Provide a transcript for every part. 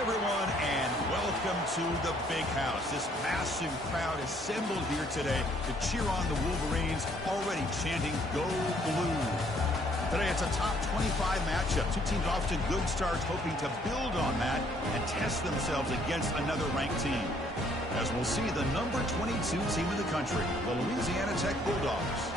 everyone, and welcome to the Big House. This massive crowd assembled here today to cheer on the Wolverines, already chanting, "Go Blue." Today, it's a top 25 matchup. Two teams off to good starts, hoping to build on that and test themselves against another ranked team. As we'll see, the number 22 team in the country, the Louisiana Tech Bulldogs,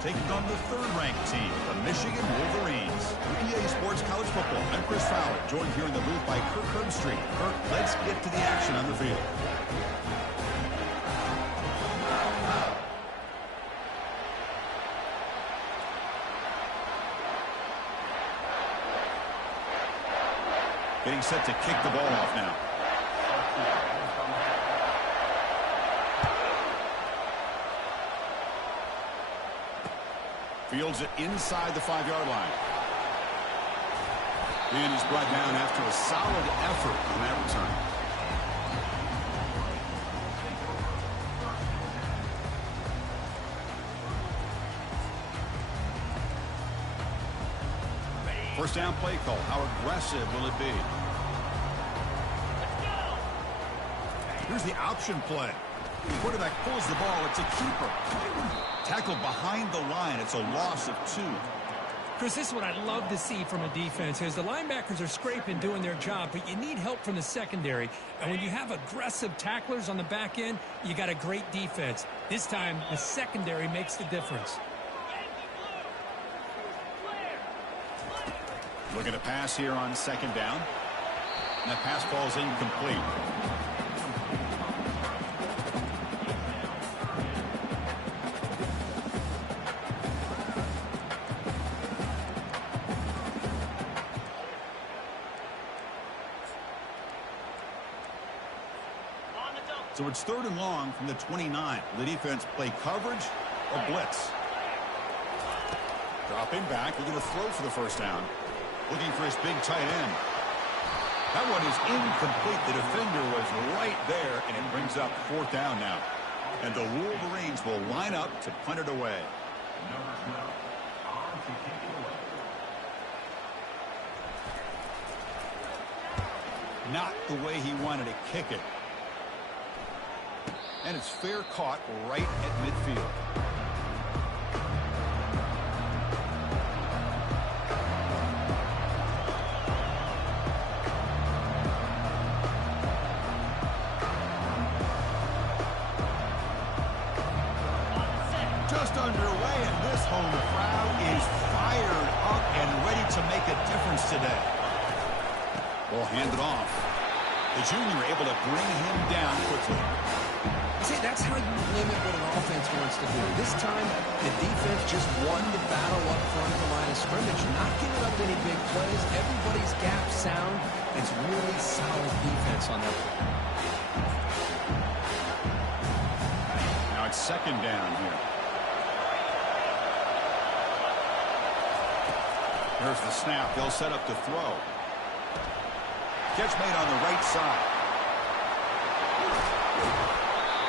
taking on the third-ranked team, the Michigan Wolverines. For EA Sports College Football, I'm Chris Fowler, joined here in the booth by Kirk Herbstreit. Kirk, let's get to the action on the field. Getting set to kick the ball off now. Fields it inside the 5-yard line. And he's brought down after a solid effort on that return. First down play call. How aggressive will it be? Here's the option play. The quarterback pulls the ball. It's a keeper. Tackled behind the line. It's a loss of 2. Chris, this is what I'd love to see from a defense. As the linebackers are scraping, doing their job, but you need help from the secondary. And when you have aggressive tacklers on the back end, you got a great defense. This time, the secondary makes the difference. Looking to pass here on second down. And that pass falls incomplete. So it's 3rd and long from the 29. The defense play coverage or blitz. Dropping back. They're going to throw for the first down. Looking for his big tight end. That one is incomplete. The defender was right there, and it brings up 4th down now. And the Wolverines will line up to punt it away. Not the way he wanted to kick it. And it's fair caught right at midfield. Just underway, and this home crowd is fired up and ready to make a difference today. Ball handed off. The junior able to bring him down quickly. See, that's how you limit what an offense wants to do. This time, the defense just won the battle up front of the line of scrimmage, not giving up any big plays. Everybody's gap sound. It's really solid defense on that play. Now it's second down here. Here's the snap. They'll set up to throw. Catch made on the right side.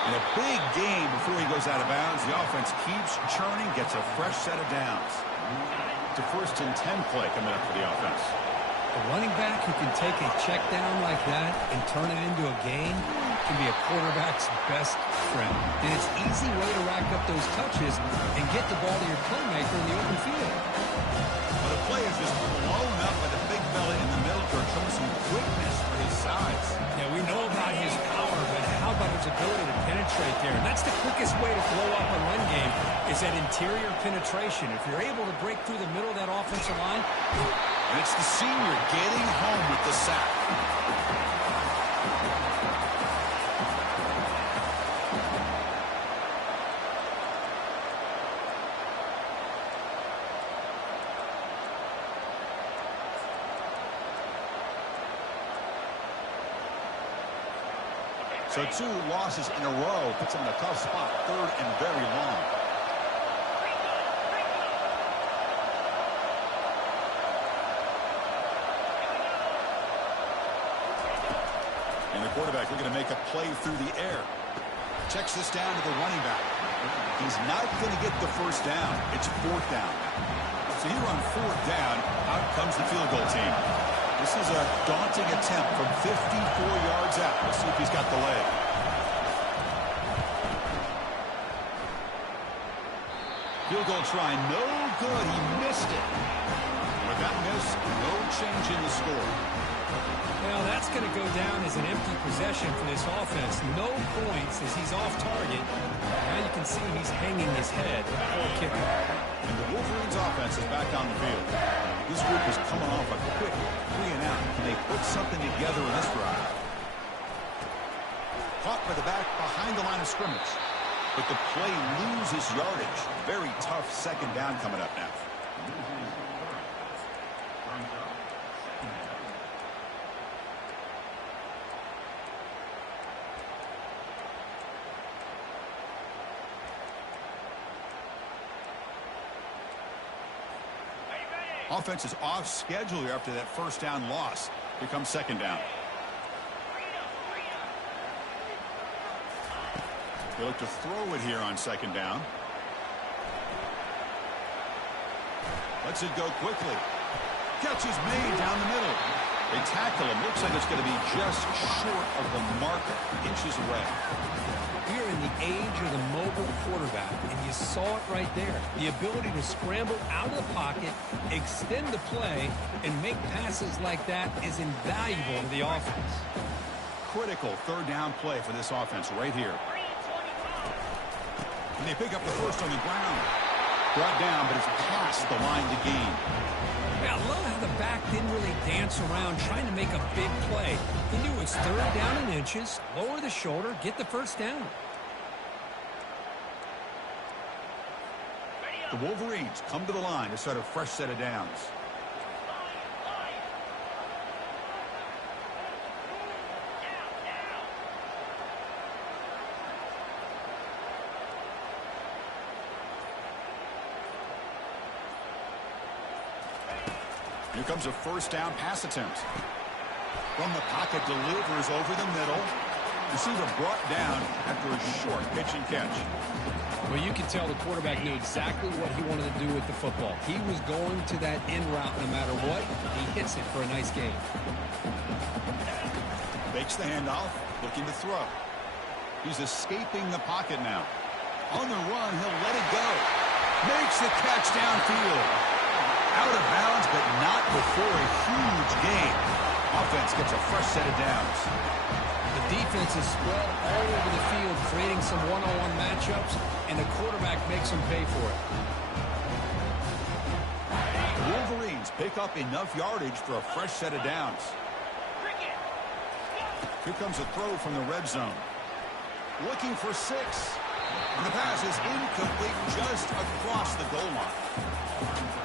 And a big gain before he goes out of bounds. The offense keeps churning, gets a fresh set of downs. It's a 1st and 10 play coming up for the offense. A running back who can take a check down like that and turn it into a gain can be a quarterback's best friend. And it's an easy way to rack up those touches and get the ball to your playmaker in the open field. Well, the play is just blown up by the big fella in the middle to show some quickness for his size. Yeah, we know about his power, but how about his ability to penetrate there? And that's the quickest way to blow up a run game is that interior penetration. If you're able to break through the middle of that offensive line. And it's the senior getting home with the sack. So 2 losses in a row puts him in a tough spot, 3rd and very long. And the quarterback looking to make a play through the air. Checks this down to the running back. He's not going to get the first down. It's 4th down. So here on 4th down, out comes the field goal team. This is a daunting attempt from 54 yards out. Let's see if he's got the leg. Field goal try, no good. He missed it. With that miss, no change in the score. Well, that's going to go down as an empty possession for this offense. No points as he's off target. Now you can see he's hanging his head. Poor kicker. And the Wolverines offense is back on the field. This group is coming off a quick 3-and-out. Can they put something together in this drive? Caught by the back behind the line of scrimmage. But the play loses yardage. Very tough second down coming up now. Offense is off schedule here after that first down loss. Here comes second down. They look to throw it here on second down. Lets it go quickly. Catch is made down the middle. They tackle him. Looks like it's going to be just short of the marker, inches away. We're in the age of the mobile quarterback, and you saw it right there. The ability to scramble out of the pocket, extend the play, and make passes like that is invaluable to the offense. Critical third down play for this offense right here. And they pick up the first on the ground. Brought down, but it's past the line to gain. Yeah, I love how the back didn't really dance around trying to make a big play. He knew it's third down in inches, lower the shoulder, get the first down. The Wolverines come to the line to start a fresh set of downs. Here comes a first down pass attempt. From the pocket, delivers over the middle. Receiver brought down after a short pitch and catch. Well, you can tell the quarterback knew exactly what he wanted to do with the football. He was going to that in route no matter what. He hits it for a nice gain. Fakes the handoff, looking to throw. He's escaping the pocket now. On the run, he'll let it go. Makes the catch downfield. Out of bounds, but not before a huge gain. Offense gets a fresh set of downs. The defense is spread all over the field, creating some one-on-one matchups, and the quarterback makes them pay for it. The Wolverines pick up enough yardage for a fresh set of downs. Here comes a throw from the red zone. Looking for 6. And the pass is incomplete just across the goal line.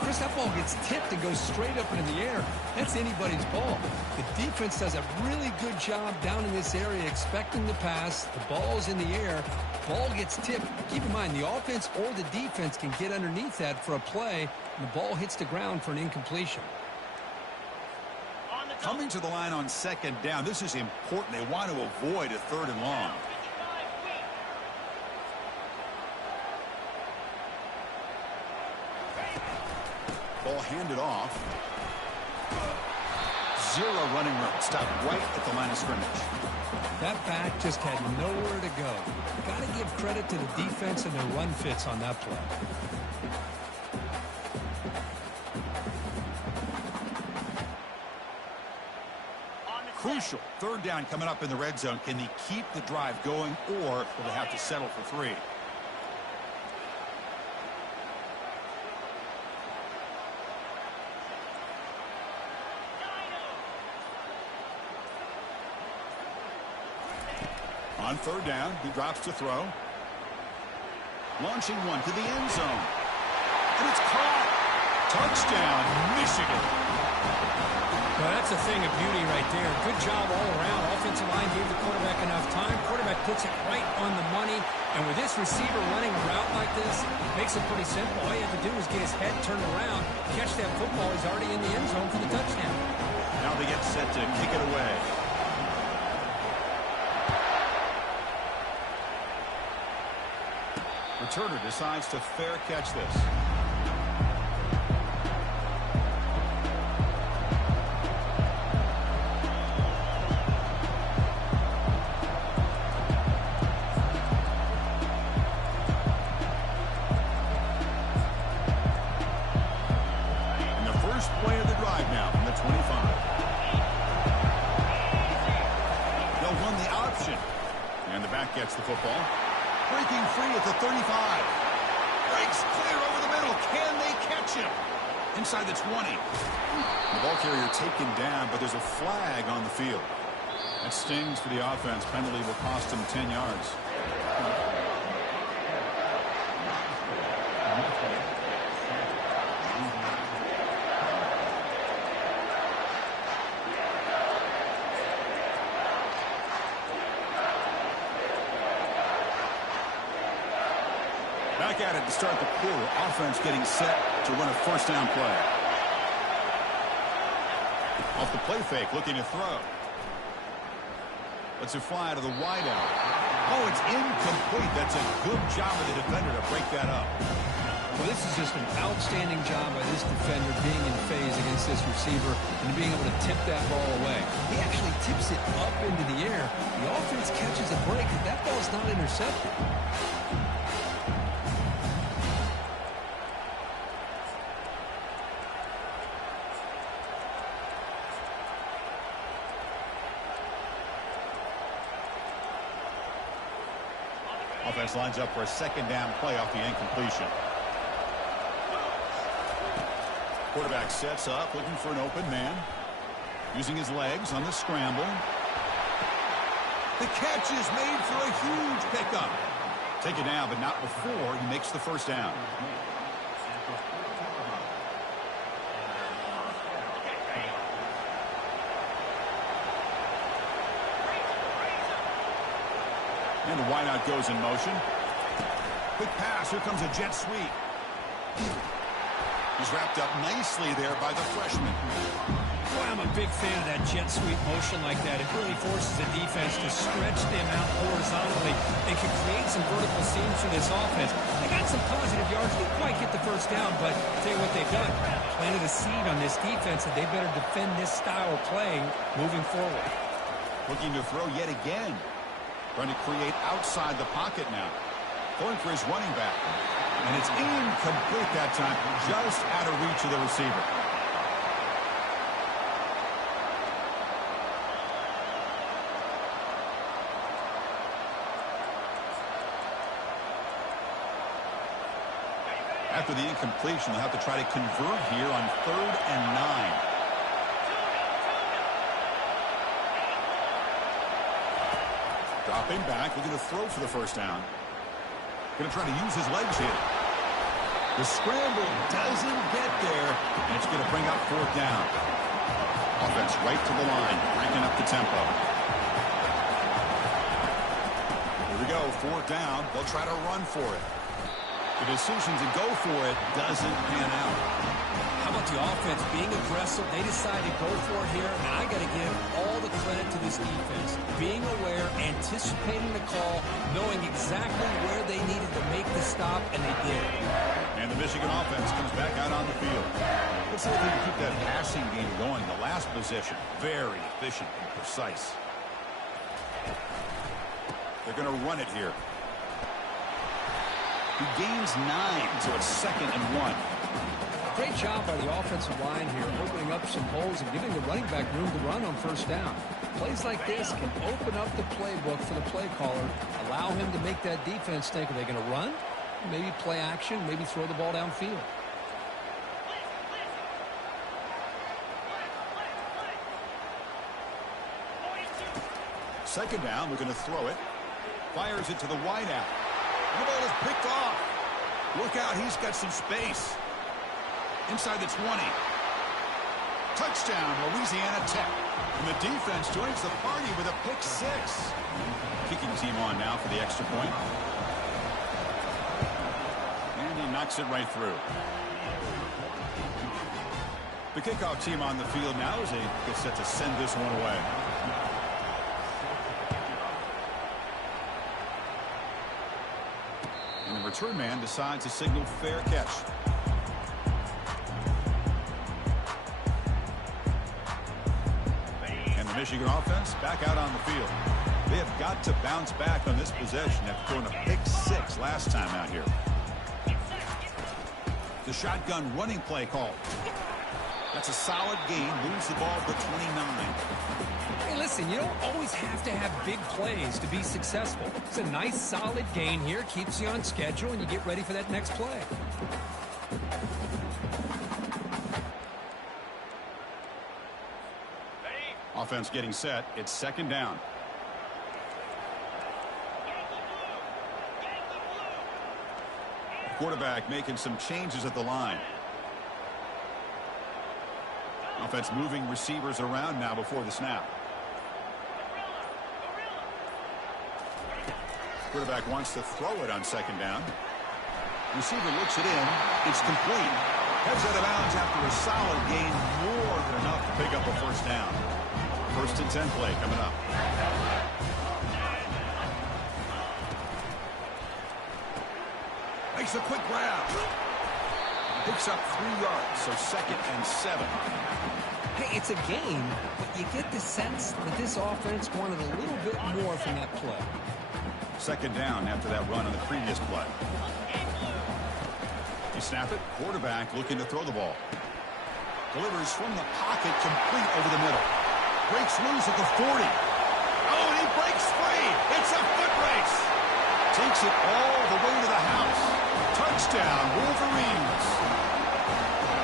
Chris, that ball gets tipped and goes straight up into the air. That's anybody's ball. The defense does a really good job down in this area expecting the pass. The ball's in the air. Ball gets tipped. Keep in mind, the offense or the defense can get underneath that for a play, and the ball hits the ground for an incompletion. Coming to the line on second down, this is important. They want to avoid a third and long. Ball handed off. 0 running room. Stopped right at the line of scrimmage. That back just had nowhere to go. Got to give credit to the defense and their run fits on that play. Crucial third down coming up in the red zone. Can they keep the drive going, or will they have to settle for 3? On third down, he drops to throw. Launching one to the end zone. And it's caught. Touchdown, Michigan. Well, that's a thing of beauty right there. Good job all around. Offensive line gave the quarterback enough time. Quarterback puts it right on the money. And with this receiver running a route like this, makes it pretty simple. All you have to do is get his head turned around, catch that football. He's already in the end zone for the touchdown. Now they get set to kick it away. Returner decides to fair catch this. First play of the drive now from the 25. They'll run the option. And the back gets the football. Breaking free at the 35. Breaks clear over the middle. Can they catch him? Inside the 20. The ball carrier taken down, but there's a flag on the field. That stings for the offense. Penalty will cost him 10 yards. Back at it to start the quarter. Offense getting set to run a first down play. Off the play fake, looking to throw. Lets it fly to the wideout. Oh, it's incomplete. That's a good job of the defender to break that up. Well, this is just an outstanding job by this defender being in phase against this receiver and being able to tip that ball away. He actually tips it up into the air. The offense catches a break, and that ball's not intercepted. Offense lines up for a second down play off the incompletion. Quarterback sets up, looking for an open man. Using his legs on the scramble. The catch is made for a huge pickup. Take it down, but not before he makes the first down. And the wideout goes in motion. Quick pass. Here comes a jet sweep. He's wrapped up nicely there by the freshman. Boy, I'm a big fan of that jet sweep motion like that. It really forces the defense to stretch them out horizontally and can create some vertical seams for this offense. They got some positive yards. Didn't quite get the first down, but I'll tell you what they've done. Planted a seed on this defense that they better defend this style of playing moving forward. Looking to throw yet again. Trying to create outside the pocket now. Going for his running back. And it's incomplete that time. Just out of reach of the receiver. After the incompletion, they'll have to try to convert here on 3rd and 9. Dropping back, looking to throw for the first down. Going to try to use his legs here. The scramble doesn't get there, and it's going to bring up 4th down. Offense right to the line, cranking up the tempo. Here we go, 4th down. They'll try to run for it. The decision to go for it doesn't pan out. How about the offense being aggressive? They decided to go for it here, and I got to give all the credit to this defense. Being aware, anticipating the call, knowing exactly where they needed to make the stop, and they did. And the Michigan offense comes back out on the field. Let's see if they can keep that passing game going. The last possession, very efficient and precise. They're going to run it here. He gains 9, so it's 2nd and 1. Great job by the offensive line here, opening up some holes and giving the running back room to run on first down. Plays like this can open up the playbook for the play caller, allow him to make that defense think, are they going to run? Maybe play action, maybe throw the ball downfield. Second down, we're going to throw it. Fires it to the wideout. The ball is picked off. Look out, he's got some space. Inside the 20. Touchdown, Louisiana Tech. And the defense joins the party with a pick 6. Kicking team on now for the extra point. And he knocks it right through. The kickoff team on the field now as they get set to send this one away. And the return man decides to signal fair catch. And the Michigan offense back out on the field. They have got to bounce back on this possession after throwing a pick 6 last time out here. The shotgun running play call. That's a solid gain. Moves the ball to 29. Hey, listen, you don't always have to have big plays to be successful. It's a nice, solid gain here. Keeps you on schedule, and you get ready for that next play. Offense getting set. It's second down. Quarterback making some changes at the line. Offense moving receivers around now before the snap. Quarterback wants to throw it on second down. Receiver looks it in. It's complete. Heads out of bounds after a solid gain. More than enough to pick up a first down. First and 10 play coming up. Makes a quick grab. Picks up 3 yards, so second and 7. Hey, it's a gain, but you get the sense that this offense wanted a little bit more from that play. Second down after that run on the previous play. You snap it. Quarterback looking to throw the ball. Delivers from the pocket, complete over the middle. Breaks loose at the 40. Oh, and he breaks free. It's a foot race. Takes it all the way to the house. Touchdown, Wolverines.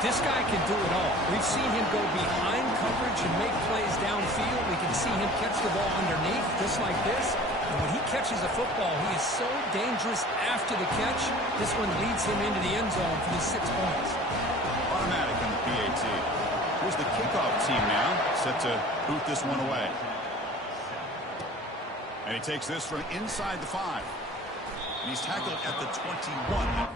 This guy can do it all. We've seen him go behind coverage and make plays downfield. We can see him catch the ball underneath, just like this. And when he catches a football, he is so dangerous after the catch. This one leads him into the end zone for the 6 points. Automatic on the PAT. Here's the kickoff team now, set to boot this one away. And he takes this from inside the 5. And he's tackled at the 21.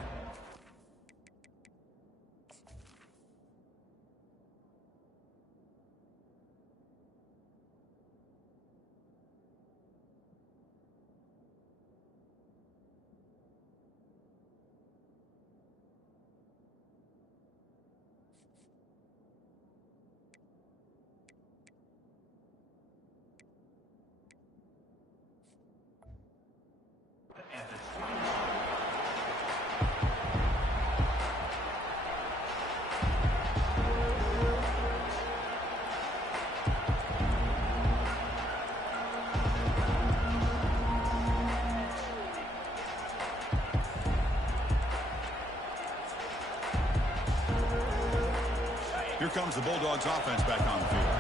Here comes the Bulldogs offense back on the field.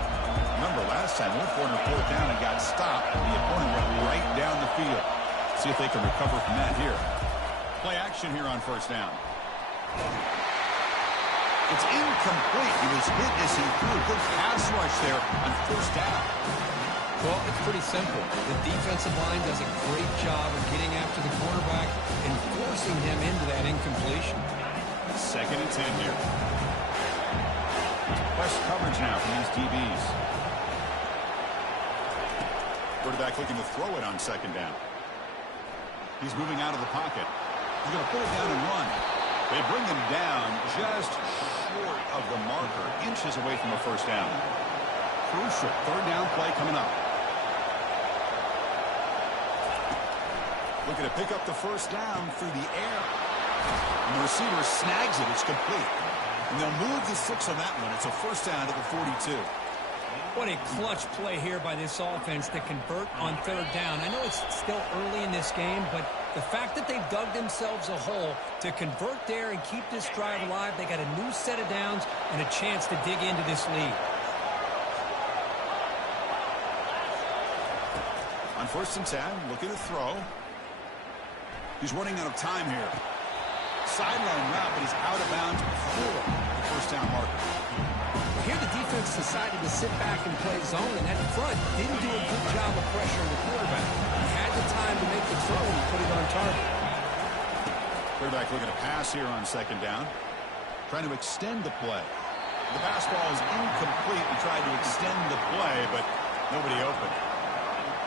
Remember, last time, went for it on 4th down and got stopped, and the opponent went right down the field. See if they can recover from that here. Play action here on 1st down. It's incomplete. He was hit as he threw a good pass rush there on 1st down. Well, it's pretty simple. The defensive line does a great job of getting after the quarterback and forcing him into that incompletion. Second and 10 here. Press coverage now from these DBs. Quarterback looking to throw it on 2nd down. He's moving out of the pocket. He's going to pull it down and run. They bring him down just short of the marker, inches away from a 1st down. Crucial 3rd down play coming up. Looking to pick up the 1st down through the air. And the receiver snags it. It's complete. And they'll move the 6 on that one. It's a 1st down at the 42. What a clutch play here by this offense to convert on 3rd down. I know it's still early in this game, but the fact that they've dug themselves a hole to convert there and keep this drive alive, they got a new set of downs and a chance to dig into this lead. On 1st and 10, looking to throw. He's running out of time here. Sideline route, but he's out of bounds before the 1st down marker. Here the defense decided to sit back and play zone, and that front didn't do a good job of pressuring the quarterback. He had the time to make the throw, and he put it on target. Quarterback looking to pass here on 2nd down. Trying to extend the play. The pass ball is incomplete. He tried to extend the play, but nobody open.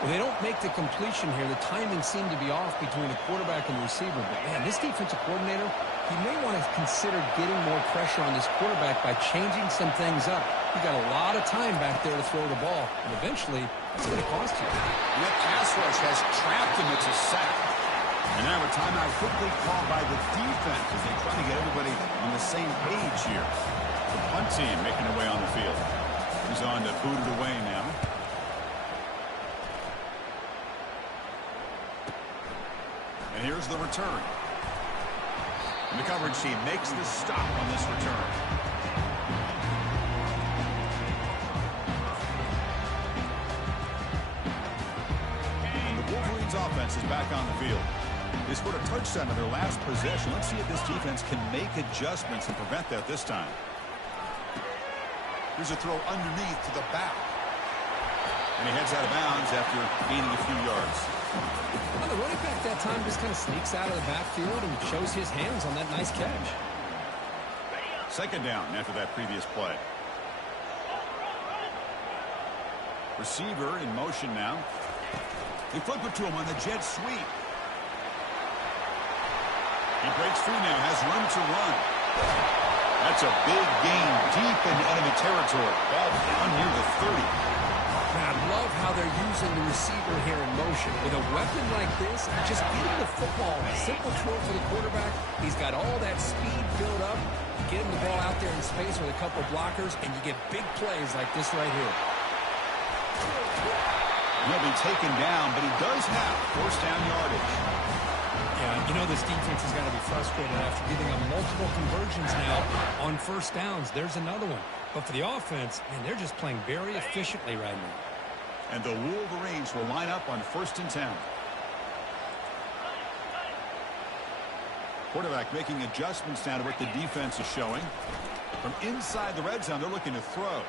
Well, they don't make the completion here. The timing seemed to be off between the quarterback and the receiver. But, man, this defensive coordinator, he may want to consider getting more pressure on this quarterback by changing some things up. You got a lot of time back there to throw the ball. And eventually, it's going to cost you. And that pass rush has trapped him. It's a sack. And now a timeout quickly called by the defense as they try to get everybody on the same page here. The punt team making their way on the field. He's on to boot it away now. And here's the return. And the coverage team makes the stop on this return. And the Wolverines offense is back on the field. They scored a touchdown in their last possession. Let's see if this defense can make adjustments and prevent that this time. Here's a throw underneath to the back. And he heads out of bounds after gaining a few yards. Well, the running back that time just kind of sneaks out of the backfield and shows his hands on that nice catch. Second down after that previous play. Receiver in motion now. They flip it to him on the jet sweep. He breaks through now, has room to run. That's a big gain deep in enemy territory. Ball down near the 30. Man, I love how they're using the receiver here in motion. With a weapon like this, just get him the football. A simple throw for the quarterback. He's got all that speed built up. You get him the ball out there in space with a couple blockers, and you get big plays like this right here. He'll be taken down, but he does have first down yardage. Yeah, you know this defense has got to be frustrated after giving up multiple conversions now on first downs. There's another one. But for the offense, man, they're just playing very efficiently right now. And the Wolverines will line up on 1st and 10. Quarterback making adjustments now to what the defense is showing. From inside the red zone, they're looking to throw.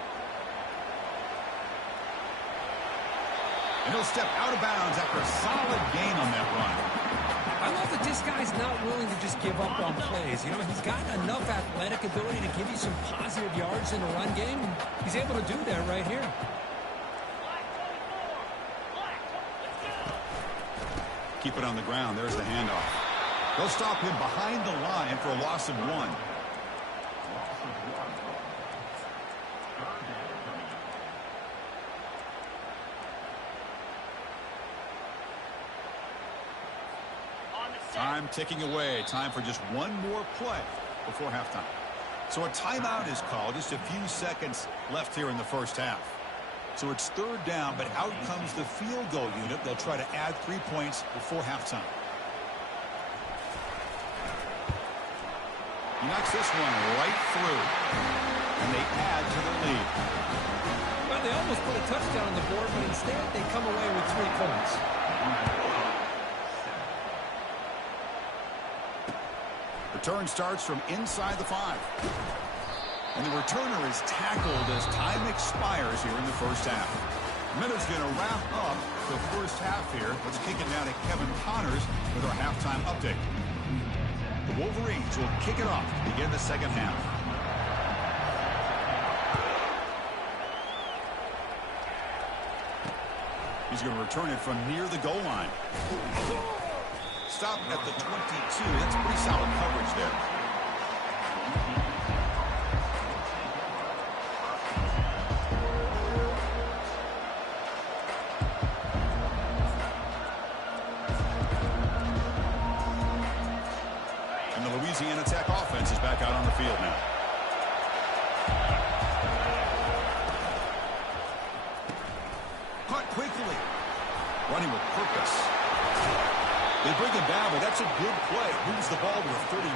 And he'll step out of bounds after a solid gain on that run. I love that this guy's not willing to just give up on plays. You know, he's got enough athletic ability to give you some positive yards in the run game. He's able to do that right here. Keep it on the ground. There's the handoff. They'll stop him behind the line for a loss of 1. Time ticking away. Time for just one more play before halftime. So a timeout is called. Just a few seconds left here in the first half. So it's 3rd down, but out comes the field goal unit. They'll try to add 3 points before halftime. He knocks this one right through. And they add to the lead. Well, they almost put a touchdown on the board, but instead they come away with 3 points. Return starts from inside the 5. And the returner is tackled as time expires here in the first half. Minute's going to wrap up the first half here. Let's kick it down to Kevin Connors with our halftime update. The Wolverines will kick it off to begin the second half. He's going to return it from near the goal line. Stop at the 22. That's pretty solid coverage there. And the Louisiana Tech offense is back out on the field now. Caught quickly. Running with purpose. They bring him down, but that's a good play. Moves the ball to a 39.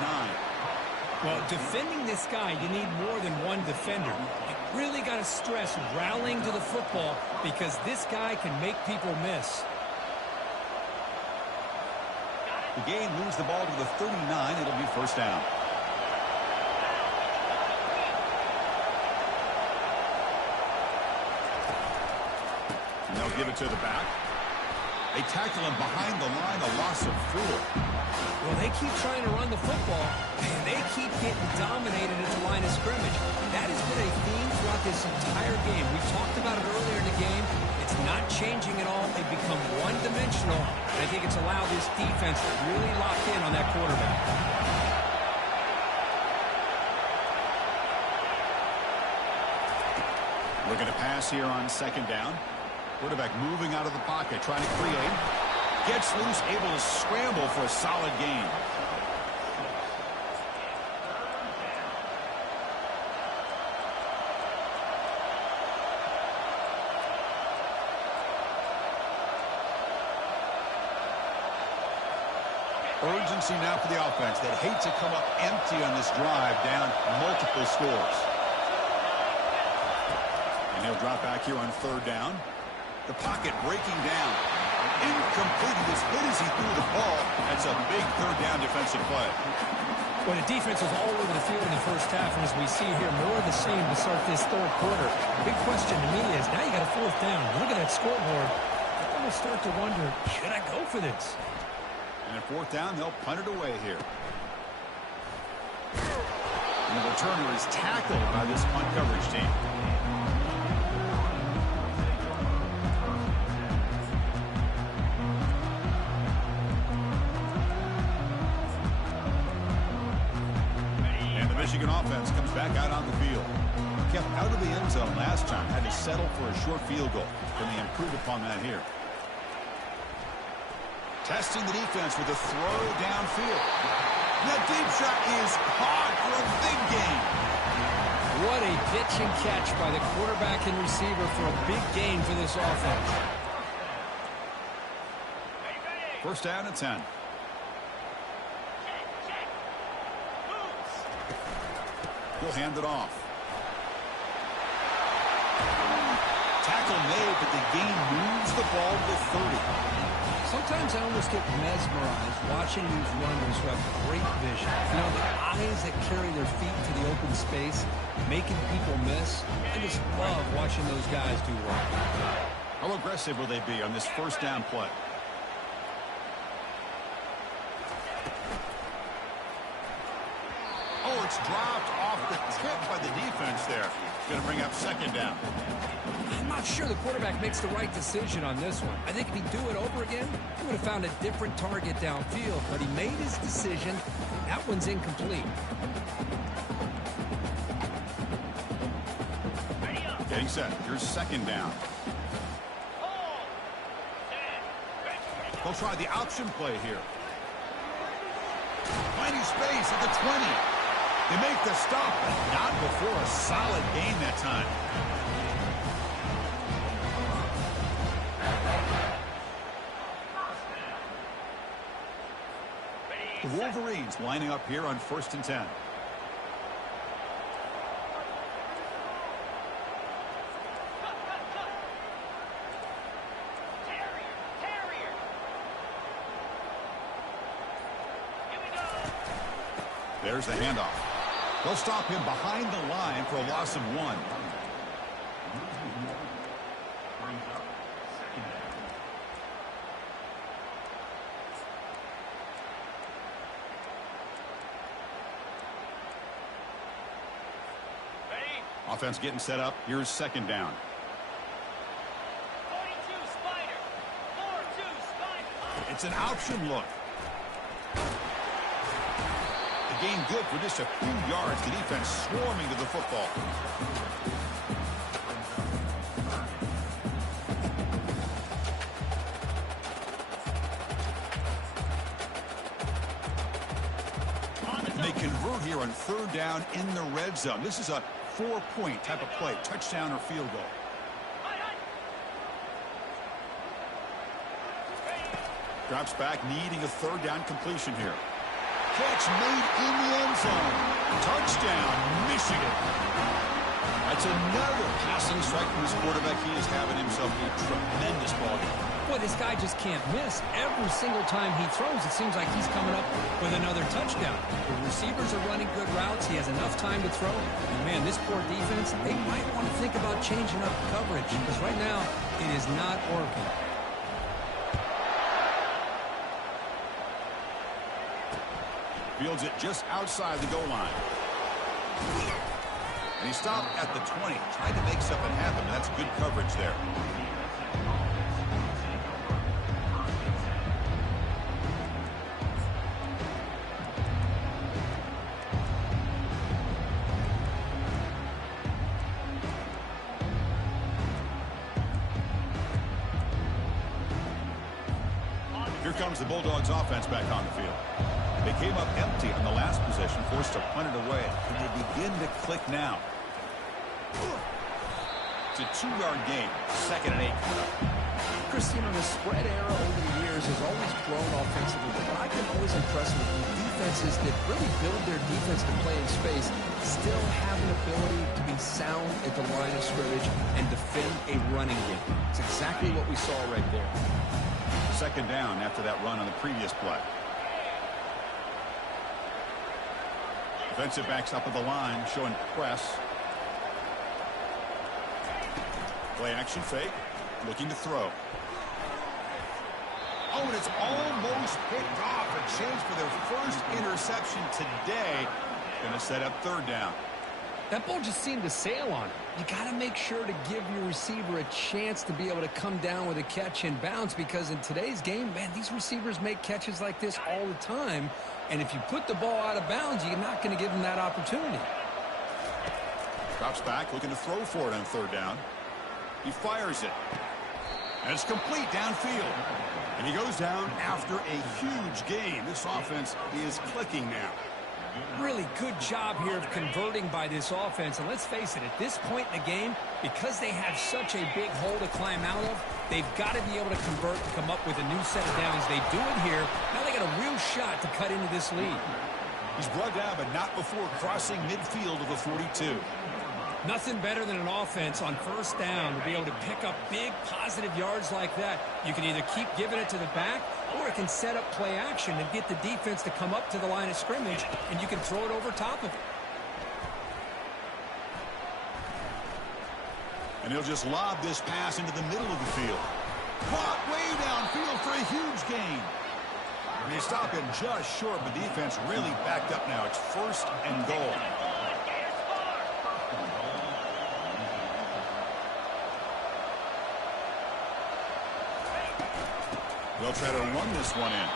Well, defending this guy, you need more than one defender. You really got to stress rallying to the football because this guy can make people miss. The game moves the ball to the 39. It'll be first down. And they'll give it to the back. They tackle him behind the line, a loss of 4. Well, they keep trying to run the football, and they keep getting dominated at the line of scrimmage. That has been a theme throughout this entire game. We talked about it earlier in the game. It's not changing at all. They've become one-dimensional, and I think it's allowed this defense to really lock in on that quarterback. Looking to pass here on second down. Quarterback moving out of the pocket, trying to create. Gets loose, able to scramble for a solid gain. Urgency now for the offense. They'd hate to come up empty on this drive, down multiple scores. And he'll drop back here on third down. The pocket breaking down. Incomplete. He was hit as he threw the ball. That's a big third down defensive play. Well, the defense was all over the field in the first half, and as we see here, more of the same to start this third quarter. Big question to me is, now you got a fourth down. Look at that scoreboard. I'm going to start to wonder, should I go for this? And a fourth down, they'll punt it away here. And the returner is tackled by this punt coverage team. And the Michigan offense comes back out on the field. Kept out of the end zone last time. Had to settle for a short field goal. Can they improve upon that here? Testing the defense with a throw downfield. That deep shot is caught for a big gain. What a pitch and catch by the quarterback and receiver for a big gain for this offense. First down at 10. He'll hand it off. Tackle made, but the gain moves the ball to 30. Sometimes I almost get mesmerized watching these runners who have great vision. You know, the eyes that carry their feet to the open space, making people miss. I just love watching those guys do work. How aggressive will they be on this first down play? Oh, it's dropped off the tip by the defense there. Going to bring up second down. I'm not sure the quarterback makes the right decision on this one. I think if he'd do it over again, he would have found a different target downfield, but he made his decision. That one's incomplete. Getting set. Here's second down. They'll try the option play here. Finding space at the 20. They make the stop, but not before a solid gain that time. The Wolverines lining up here on 1st and 10. There's the handoff. They'll stop him behind the line for a loss of 1. Offense getting set up. Here's second down. 42 Spider. 4-2 Spider. It's an option look. The gain good for just a few yards. The defense swarming to the football. And they convert here on third down in the red zone. This is a 4-point type of play, touchdown or field goal. Drops back, needing a third down completion here. Catch made in the end zone. Touchdown, Michigan. That's another passing strike from this quarterback. He is having himself a tremendous ball game. Boy, this guy just can't miss. Every single time he throws, it seems like he's coming up with another touchdown. The receivers are running good routes. He has enough time to throw. And, man, this poor defense, they might want to think about changing up coverage because right now it is not working. Fields it just outside the goal line. And he stopped at the 20, trying to make something happen. That's good coverage there. Here comes the Bulldogs offense back on the field. They came up empty on the last possession, forced to punt it away. And they begin to click now. It's a 2-yard gain. 2nd and 8. Chris, you know, the spread era over the years has always grown offensively, but I've been always impressed with the defenses that really build their defense to play in space, still have an ability to be sound at the line of scrimmage and defend a running game. It's exactly what we saw right there. Second down after that run on the previous play. Defensive backs up at the line, showing press. Play action fake, looking to throw. Oh, and it's almost picked off. A chance for their first interception today. Going to set up third down. That ball just seemed to sail on it. You got to make sure to give your receiver a chance to be able to come down with a catch and bounce, because in today's game, man, these receivers make catches like this all the time. And if you put the ball out of bounds, you're not going to give them that opportunity. Drops back, looking to throw for it on third down. He fires it. And it's complete downfield. And he goes down after a huge gain. This offense is clicking now. Really good job here of converting by this offense. And let's face it, at this point in the game, because they have such a big hole to climb out of, they've got to be able to convert and come up with a new set of downs. They do it here. Now they got a real shot to cut into this lead. He's brought down, but not before crossing midfield of the 42. Nothing better than an offense on first down to be able to pick up big positive yards like that. You can either keep giving it to the back, or it can set up play action and get the defense to come up to the line of scrimmage, and you can throw it over top of it. And he'll just lob this pass into the middle of the field. Caught way downfield for a huge gain. And they stop him just short, but defense really backed up now. It's first and goal. They'll try to run this one in.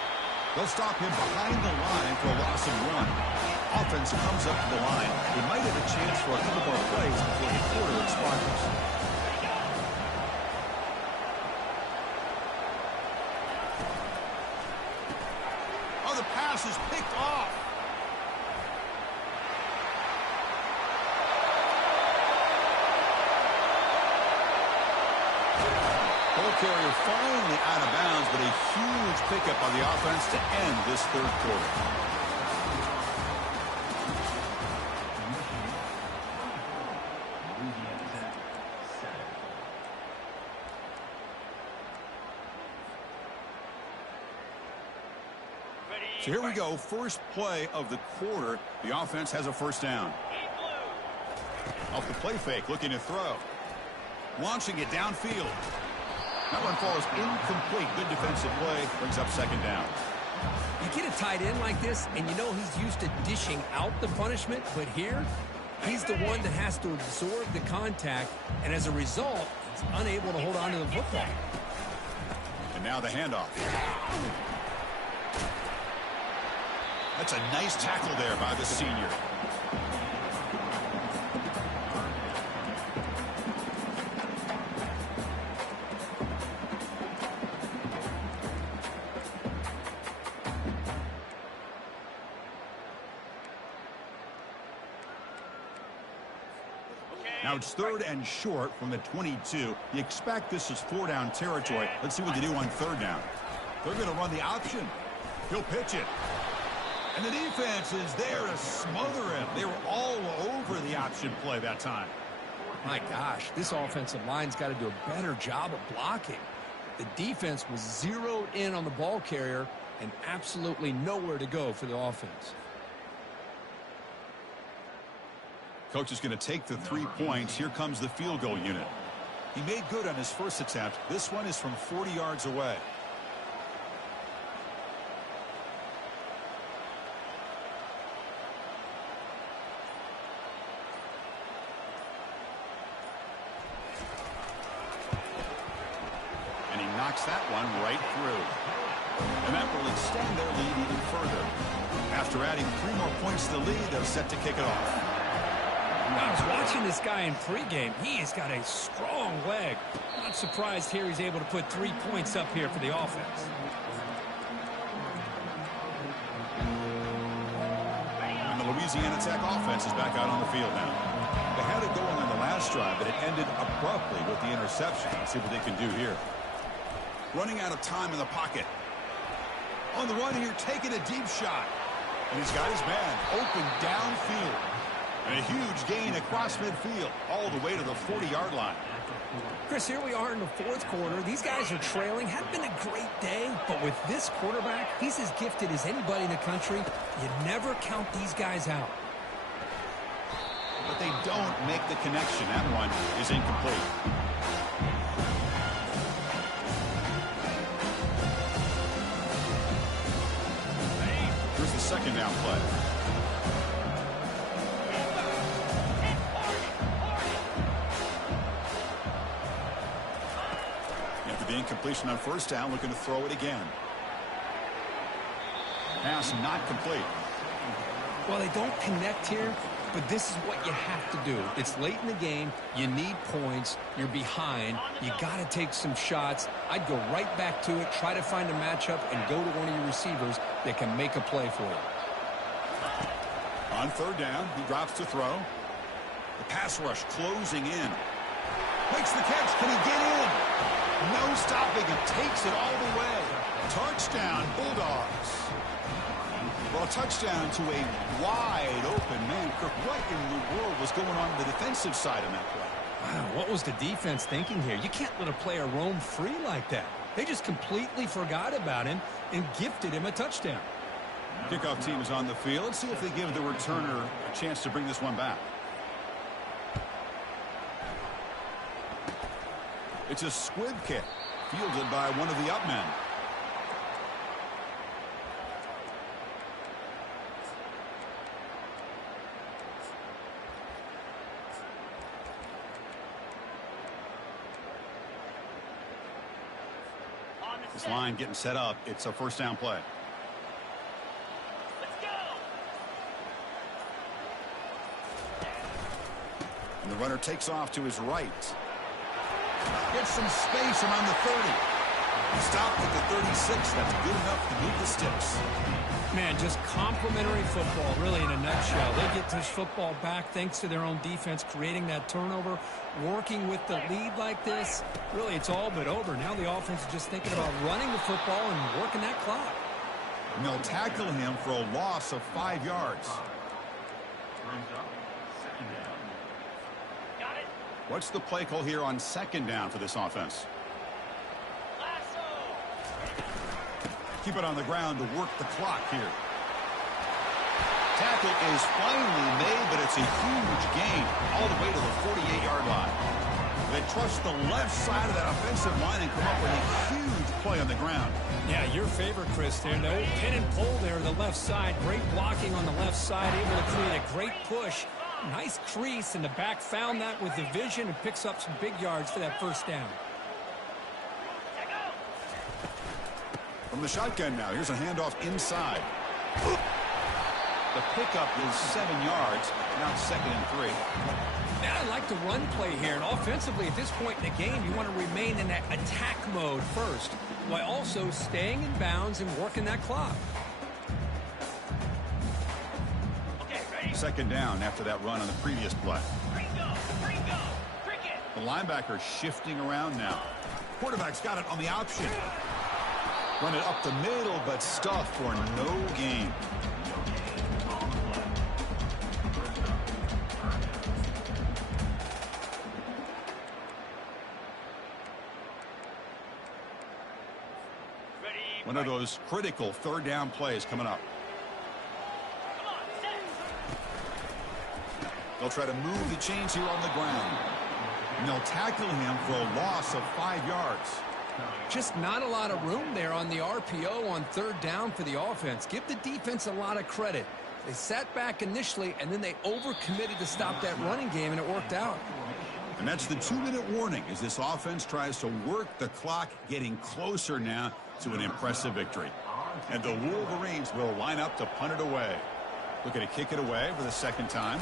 They'll stop him behind the line for a loss of 1. Offense comes up to the line. They might have a chance for a couple more plays before the quarter expires. Oh, the pass is picked off. Ball carrier finally out of bounds, but a huge pickup on the offense to end this third quarter. So here we go, first play of the quarter. The offense has a first down. Off the play fake, looking to throw. Launching it downfield. That one falls incomplete. Good defensive play. Brings up second down. You get a tight end like this, and you know he's used to dishing out the punishment, but here, he's the one that has to absorb the contact, and as a result, he's unable to hold on to the football. And now the handoff. That's a nice tackle there by the senior. Now it's third and short from the 22. You expect this is 4-down territory. Let's see what they do on third down. They're going to run the option. He'll pitch it. And the defense is there to smother him. They were all over the option play that time. My gosh, this offensive line's got to do a better job of blocking. The defense was zeroed in on the ball carrier and absolutely nowhere to go for the offense. Coach is going to take the 3 points. Here comes the field goal unit. He made good on his first attempt. This one is from 40 yards away. And he knocks that one right through. And that will extend their lead even further. After adding 3 more points to the lead, they're set to kick it off. I was watching this guy in pregame. He has got a strong leg. Not surprised here he's able to put 3 points up here for the offense. And the Louisiana Tech offense is back out on the field now. They had it going on the last drive, but it ended abruptly with the interception. Let's see what they can do here. Running out of time in the pocket. On the run here, taking a deep shot. And he's got his man open downfield. And a huge gain across midfield, all the way to the 40-yard line. Chris, here we are in the fourth quarter. These guys are trailing. Hadn't been a great day, but with this quarterback, he's as gifted as anybody in the country. You never count these guys out. But they don't make the connection. That one is incomplete. Here's the second down play. After the incompletion on first down, looking to throw it again. Pass not complete. Well, they don't connect here, but this is what you have to do. It's late in the game. You need points. You're behind. You got to take some shots. I'd go right back to it, try to find a matchup, and go to one of your receivers that can make a play for you. On third down, he drops to throw. The pass rush closing in. Makes the catch. Can he get in? No stopping him. Takes it all the way. Touchdown, Bulldogs. Well, a touchdown to a wide open man. Kirk, what in the world was going on the defensive side of that play? Wow, what was the defense thinking here? You can't let a player roam free like that. They just completely forgot about him and gifted him a touchdown. Kickoff team is on the field. Let's see if they give the returner a chance to bring this one back. It's a squib kick, fielded by one of the up men. This line getting set up. It's a first down play. Let's go. And the runner takes off to his right. Gets some space around the 30. Stopped at the 36. That's good enough to move the sticks. Man, just complimentary football, really, in a nutshell. They get this football back thanks to their own defense, creating that turnover, working with the lead like this. Really, it's all but over. Now the offense is just thinking about running the football and working that clock. And they'll tackle him for a loss of 5 yards. Got it. What's the play call here on second down for this offense? Lasso. Keep it on the ground to work the clock here. Tackle is finally made, but it's a huge gain all the way to the 48-yard line. They trust the left side of that offensive line and come up with a huge play on the ground. Yeah, your favorite, Chris, there. No pin and pull there on the left side. Great blocking on the left side, able to create a great push. Nice crease, and the back found that with the vision and picks up some big yards for that first down. From the shotgun now, here's a handoff inside. The pickup is 7 yards, now 2nd and 3. Now I like the run play here, and offensively at this point in the game, you want to remain in that attack mode first, while also staying in bounds and working that clock. Okay, ready. Second down after that run on the previous play. Ringo. Cricket. The linebacker shifting around now. Quarterback's got it on the option. Run it up the middle, but stuffed for no gain. Ready. One of those critical third down plays coming up. Come on, set. They'll try to move the chains here on the ground. And they'll tackle him for a loss of 5 yards. Just not a lot of room there on the RPO on third down for the offense. Give the defense a lot of credit. They sat back initially, and then they overcommitted to stop that running game, and it worked out. And that's the 2-minute warning as this offense tries to work the clock, getting closer now to an impressive victory. And the Wolverines will line up to punt it away. Looking to kick it away for the second time.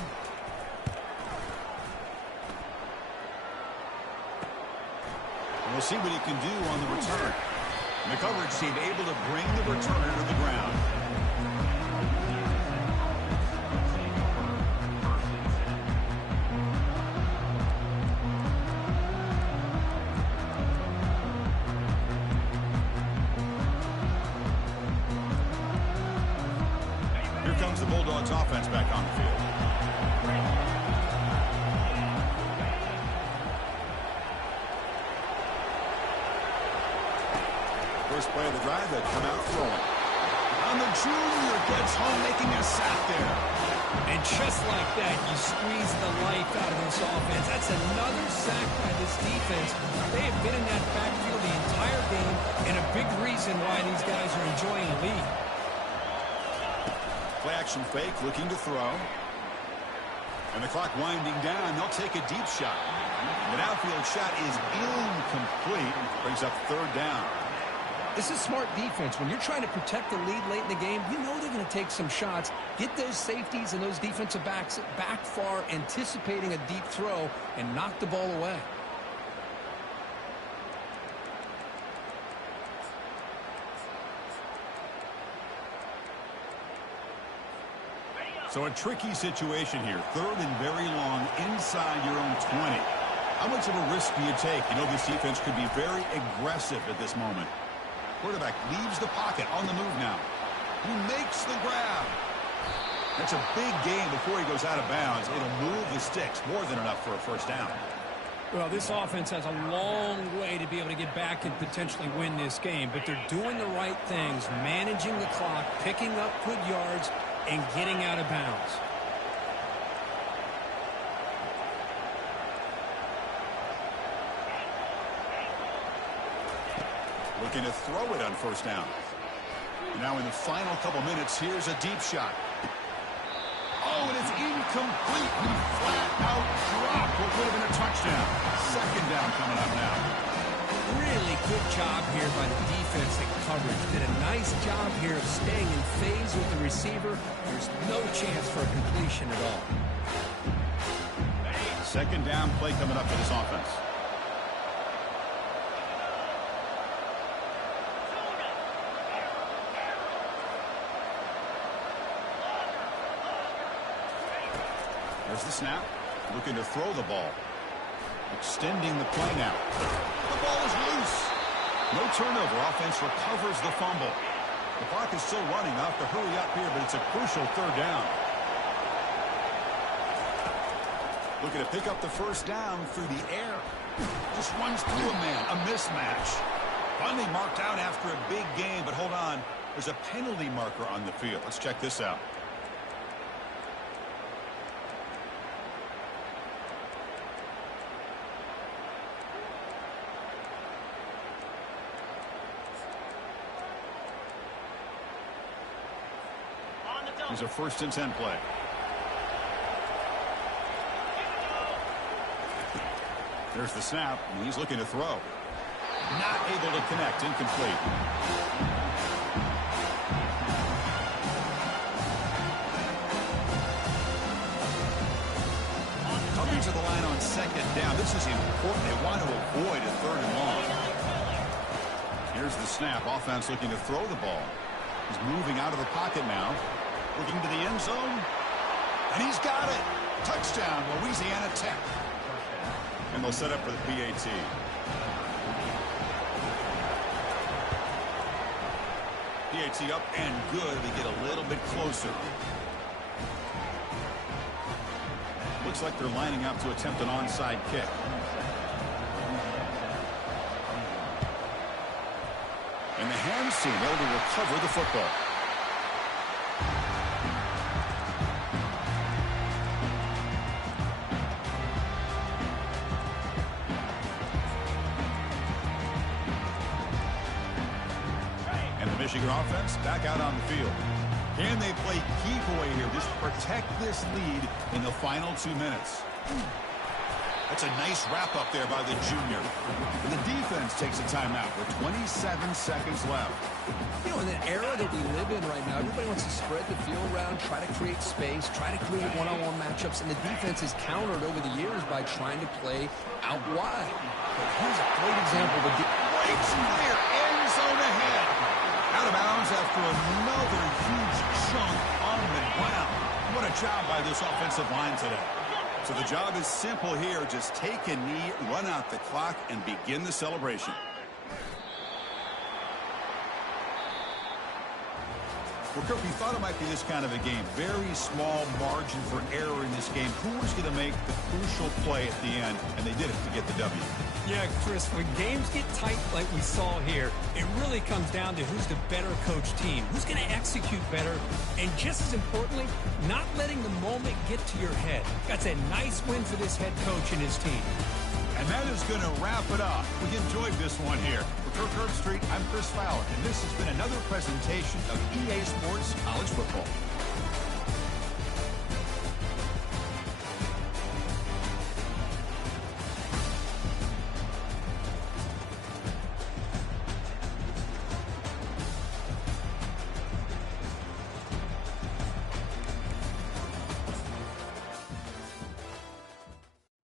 And we'll see what he can do on the return. And the coverage team able to bring the returner to the ground. comes the Bulldogs offense back on the field. First play of the drive, they come out throwing. And the junior gets home, making a sack there. And just like that, you squeeze the life out of this offense. That's another sack by this defense. They have been in that backfield the entire game, and a big reason why these guys are enjoying the lead. Play action fake, looking to throw. And the clock winding down. They'll take a deep shot. The downfield shot is incomplete. Brings up third down. This is smart defense. When you're trying to protect the lead late in the game, you know they're going to take some shots. Get those safeties and those defensive backs back far, anticipating a deep throw, and knock the ball away. So a tricky situation here. Third and very long inside your own 20. How much of a risk do you take? You know this defense could be very aggressive at this moment. Quarterback leaves the pocket on the move now. He makes the grab. That's a big gain before he goes out of bounds. It'll move the sticks more than enough for a first down. Well, this offense has a long way to be able to get back and potentially win this game, but they're doing the right things, managing the clock, picking up good yards, and getting out of bounds. Looking to throw it on first down. Now in the final couple minutes, here's a deep shot. Oh, and it's incomplete. He flat out dropped what would have been a touchdown. Second down coming up now. Really good job here by the defense and coverage. Did a nice job here of staying in phase with the receiver. There's no chance for a completion at all. Second down play coming up for this offense. There's the snap. Looking to throw the ball. Extending the play now. The ball is loose. No turnover. Offense recovers the fumble. The clock is still running. They'll have to hurry up here, but it's a crucial third down. Looking to pick up the first down through the air. Just runs through a man. A mismatch. Finally marked out after a big game, but hold on. There's a penalty marker on the field. Let's check this out. Here's a first and 10 play. There's the snap, and he's looking to throw. Not able to connect, incomplete. Coming to the line on second down. This is important. They want to avoid a third and long. Here's the snap. Offense looking to throw the ball. He's moving out of the pocket now. Looking to the end zone. And he's got it. Touchdown, Louisiana Tech. And they'll set up for the PAT. PAT up and good. They get a little bit closer. Looks like they're lining up to attempt an onside kick. And the hands team able to recover the football. Michigan offense back out on the field. Can they play keep away here? Just protect this lead in the final 2 minutes. That's a nice wrap up there by the junior. And the defense takes a timeout with 27 seconds left. You know, in the era that we live in right now, everybody wants to spread the field around, try to create space, try to create one-on-one matchups, and the defense is countered over the years by trying to play out wide. But here's a great example. Breaks clear, end zone ahead. Out of bounds after another huge chunk on the ground. What a job by this offensive line today. So the job is simple here. Just take a knee, run out the clock, and begin the celebration. Well, Kirk, we thought it might be this kind of a game. Very small margin for error in this game. Who was going to make the crucial play at the end? And they did it to get the W. Yeah, Chris, when games get tight like we saw here, it really comes down to who's the better coached team, who's going to execute better, and just as importantly, not letting the moment get to your head. That's a nice win for this head coach and his team. And that is going to wrap it up. We enjoyed this one here. For Kirk Herbstreit, I'm Chris Fowler, and this has been another presentation of EA Sports College Football.